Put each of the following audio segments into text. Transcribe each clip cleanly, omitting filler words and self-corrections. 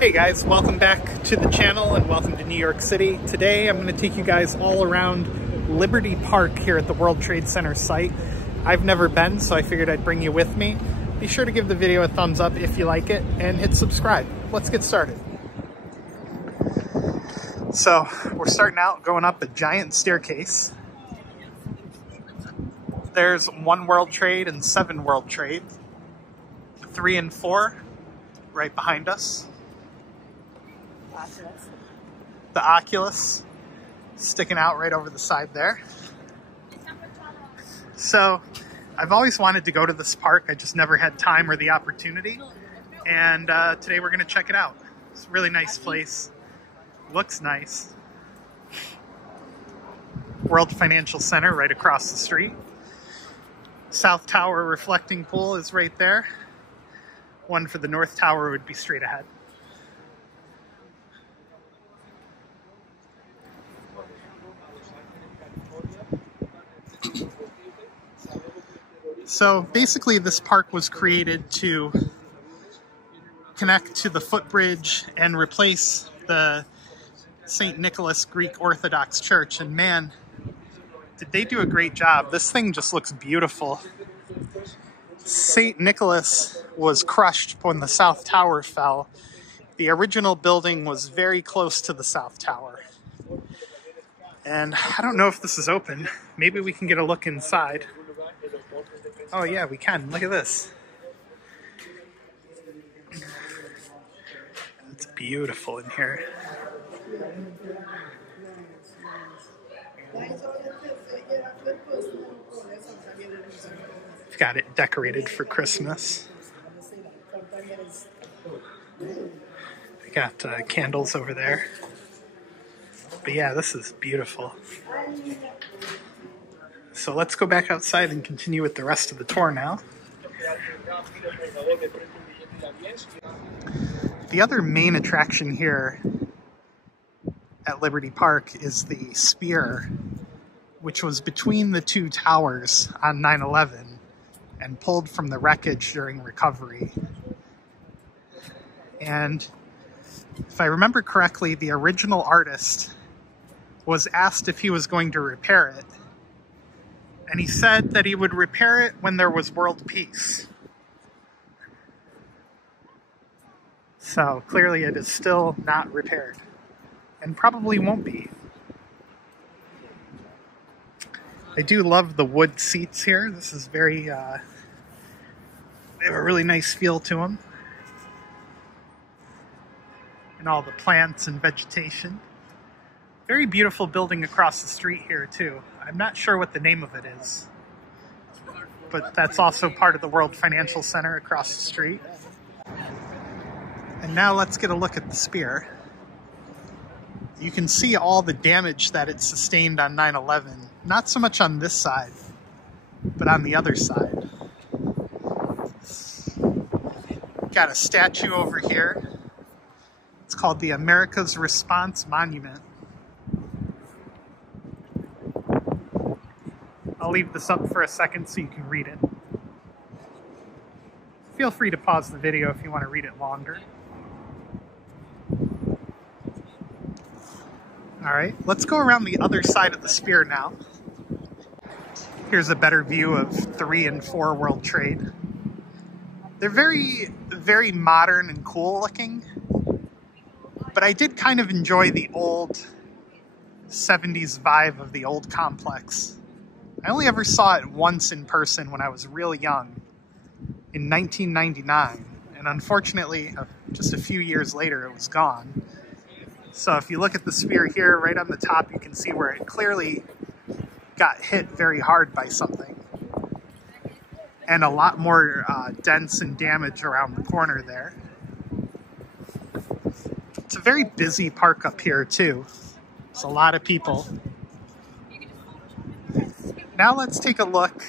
Hey guys, welcome back to the channel and welcome to New York City. Today I'm going to take you guys all around Liberty Park here at the World Trade Center site. I've never been, so I figured I'd bring you with me. Be sure to give the video a thumbs up if you like it and hit subscribe. Let's get started. So we're starting out going up a giant staircase. There's 1 World Trade and 7 World Trade. 3 and 4 right behind us. The Oculus sticking out right over the side there. So I've always wanted to go to this park. I just never had time or the opportunity. And today we're going to check it out. It's a really nice place. Looks nice. World Financial Center right across the street. South Tower reflecting pool is right there. One for the North Tower would be straight ahead. So basically this park was created to connect to the footbridge and replace the St. Nicholas Greek Orthodox Church. And man, did they do a great job. This thing just looks beautiful. St. Nicholas was crushed when the South Tower fell. The original building was very close to the South Tower. And I don't know if this is open. Maybe we can get a look inside. Oh yeah, we can. Look at this. It's beautiful in here. We've got it decorated for Christmas. We got candles over there. But yeah, this is beautiful. So let's go back outside and continue with the rest of the tour now. The other main attraction here at Liberty Park is the spear, which was between the 2 towers on 9/11 and pulled from the wreckage during recovery. And if I remember correctly, the original artist was asked if he was going to repair it. And he said that he would repair it when there was world peace. So clearly it is still not repaired. And probably won't be. I do love the wood seats here. This is very, they have a really nice feel to them. And all the plants and vegetation. Very beautiful building across the street here too. I'm not sure what the name of it is, but that's also part of the World Financial Center across the street. And now let's get a look at the spear. You can see all the damage that it sustained on 9/11. Not so much on this side, but on the other side. Got a statue over here. It's called the America's Response Monument. I'll leave this up for a second so you can read it. Feel free to pause the video if you want to read it longer. Alright, let's go around the other side of the spear now. Here's a better view of 3 and 4 World Trade. They're very, very modern and cool looking, but I did kind of enjoy the old 70s vibe of the old complex. I only ever saw it once in person when I was real young, in 1999, and unfortunately, just a few years later, it was gone. So if you look at the spear here, right on the top, you can see where it clearly got hit very hard by something. And a lot more dents and damage around the corner there. It's a very busy park up here, too. There's a lot of people. Now let's take a look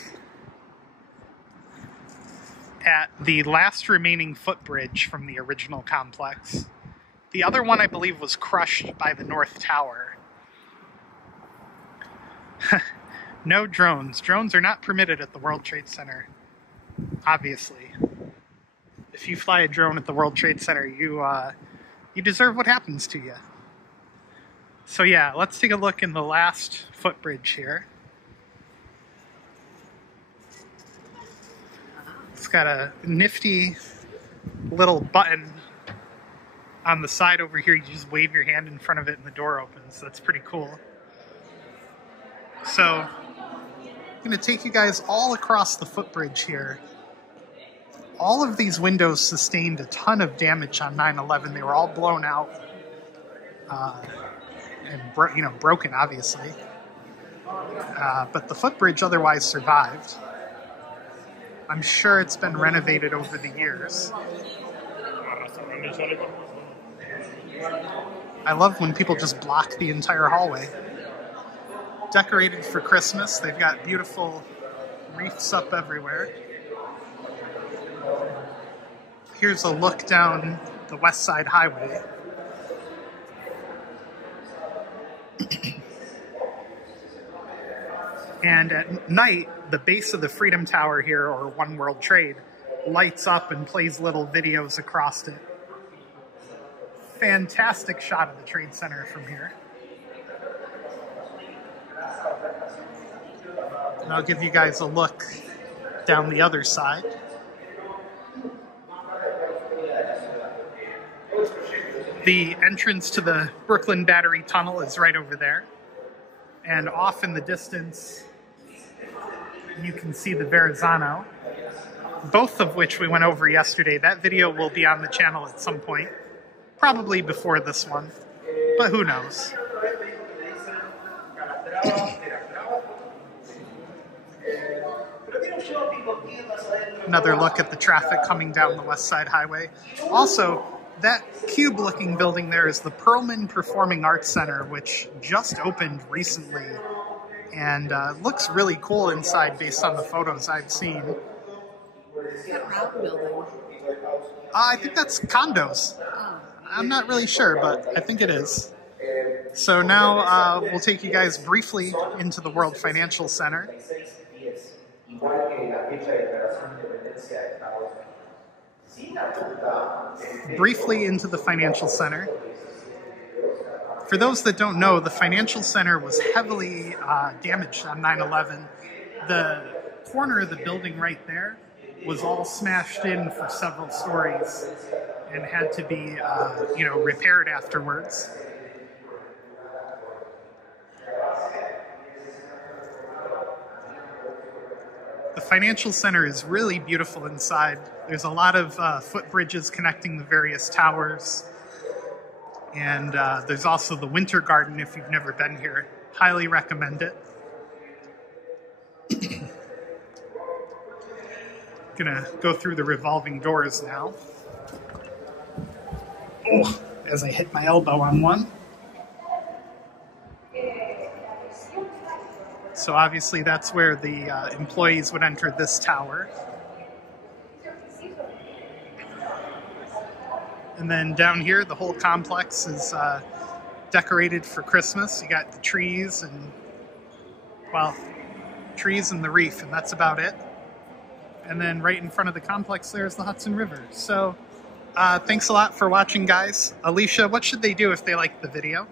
at the last remaining footbridge from the original complex. The other one, I believe, was crushed by the North Tower. No drones. Drones are not permitted at the World Trade Center, obviously. If you fly a drone at the World Trade Center, you you deserve what happens to you. So yeah, let's take a look in the last footbridge here. It's got a nifty little button on the side over here. You just wave your hand in front of it and the door opens. That's pretty cool. So I'm going to take you guys all across the footbridge here. All of these windows sustained a ton of damage on 9/11. They were all blown out and broken, obviously. But the footbridge otherwise survived. I'm sure it's been renovated over the years. I love when people just block the entire hallway. Decorated for Christmas. They've got beautiful wreaths up everywhere. Here's a look down the West Side Highway. And at night, the base of the Freedom Tower here, or One World Trade, lights up and plays little videos across it. Fantastic shot of the Trade Center from here. And I'll give you guys a look down the other side. The entrance to the Brooklyn Battery Tunnel is right over there. And off in the distance, you can see the Verrazano, both of which we went over yesterday. That video will be on the channel at some point, probably before this one, but who knows. Another look at the traffic coming down the West Side Highway. Also, that cube-looking building there is the Perlman Performing Arts Center, which just opened recently, and looks really cool inside based on the photos I've seen. I think that's condos. I'm not really sure, but I think it is. So now we'll take you guys briefly into the World Financial Center. Briefly into the Financial Center. For those that don't know, the Financial Center was heavily damaged on 9/11. The corner of the building right there was all smashed in for several stories and had to be, repaired afterwards. The Financial Center is really beautiful inside. There's a lot of footbridges connecting the various towers. And there's also the Winter Garden if you've never been here. Highly recommend it. Gonna go through the revolving doors now. Oh, as I hit my elbow on one. So obviously that's where the employees would enter this tower. And then down here, the whole complex is decorated for Christmas. You got the trees and, well, trees and the reef, and that's about it. And then right in front of the complex, there's the Hudson River. So thanks a lot for watching, guys. Alicia, what should they do if they like the video?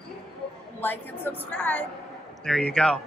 Like and subscribe. There you go.